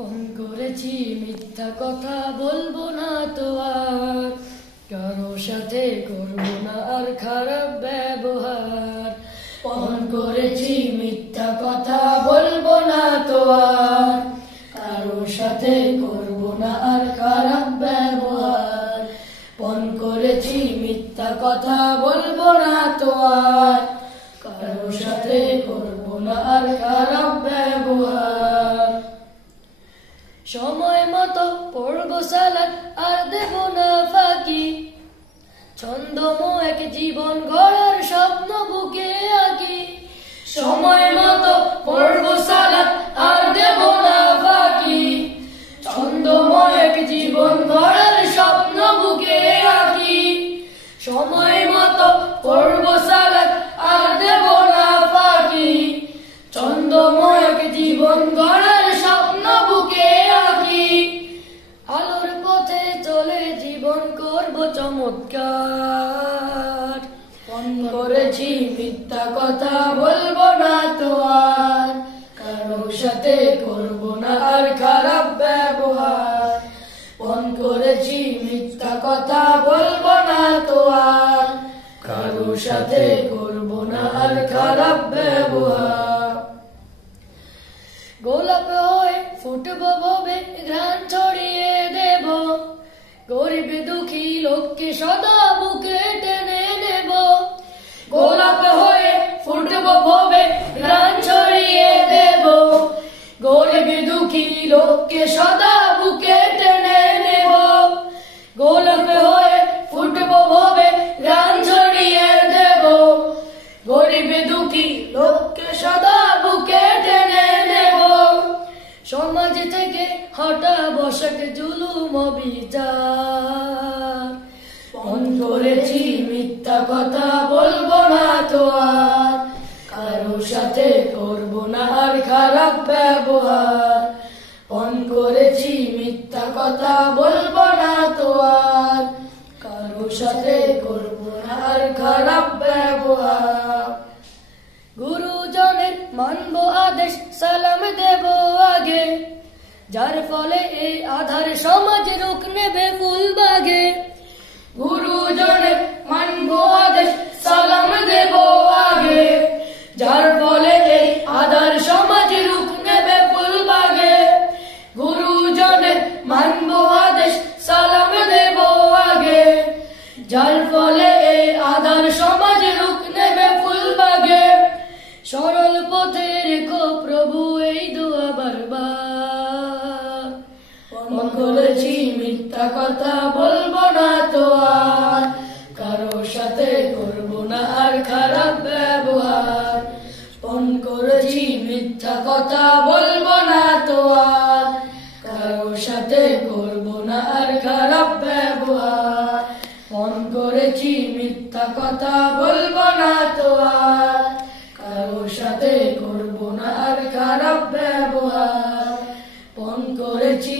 Phone করেছি মিথ্যা কথা বলবো না তো আর, কারো সাথে করবো না আর খারাপ ব্যবহার। ফোন করেছি মিথ্যা কথা বলবো না তো আর, কারো সাথে করবো না আর খারাপ ব্যবহার। ফোন করেছি মিথ্যা কথা বলবো না তো আর, কারো সাথে করবো না আর খারাপ ব্যবহার। সময় মতো পড়বো সালাত আর দেব না ফাঁকি, ছন্দময় এক জীবন গড়ার স্বপ্ন বুকে আঁকি। সময় মতো পড়বো সালাত আর দেব না ফাঁকি, ছন্দময় এক জীবন গড়ার স্বপ্ন বুকে আঁকি। সময় মতো পড়বো সালাত আর দেব না ফাঁকি, ছন্দময় এক জীবন গড়ার স্বপ্ন বুকে আঁকি। আলোর পথে চলে জীবন করবো চমৎকার। ফোন করেছি মিথ্যা কথা বলবো না তো আর, কারো সাথে করবো না আর খারাপ ব্যবহার। ফোন করেছি মিথ্যা কথা বলবো না তো আর, কারো সাথে করবো না আর খারাপ ব্যবহার। গোলাপ হয়ে ফুটবো ভবে ঘ্রাণ ছড়িয়ে দেব, গরিব দুঃখী লোককে সদা বুকে টেনে নেব। গোলাপ হয়ে ফুটবো ভবে ঘ্রাণ ছড়িয়ে দেব, গরিব দুঃখী লোককে সদা বুকে টেনে নেব। গোলাপ হয়ে ফুটবো ভবে ঘ্রাণ ছড়িয়ে দেব, গরিব দুঃখী লোককে সদা বুকে টেনে নেব। সমাজ থেকে হটা বসক জুলুম বিচার। ফোন করেছি মিথ্যা কথা বলবো না তো আর, কারো সাথে করবো না আর খারাপ ব্যবহার। ফোন করেছি মিথ্যা কথা বলবো না তো আর, কারো সাথে করবো না আর খারাপ ব্যবহার। গুরুজনের মানবো আদেশ সালাম দেব আগে, যার ফলে এই আধার সমাজ রূপ নেবে ফুল বাগে। গুরুজনের মানবো আদেশ সালাম দেব আগে, যার ফলে এই আধার সমাজ রূপ নেবে ফুল বাগে। গুরুজনের মানবো আদেশ সালাম দেব আগে, যার ফলে এই আধার সমাজ রূপ নেবে ফুল বাগে। সরল পথে রেখো প্রভু এই দোয়া বারবার। ফোন করেছি মিথ্যা কথা বলবো না তো আর, কারো সাথে করবো না আর খারাপ ব্যবহার। ফোন করেছি মিথ্যা কথা বলবো না তো আর, কারো সাথে করবো না আর খারাপ ব্যবহার। ফোন করেছি মিথ্যা কথা বলবো না তো আর, কারো সাথে করবো না আর খারাপ ব্যবহার। ফোন করেছি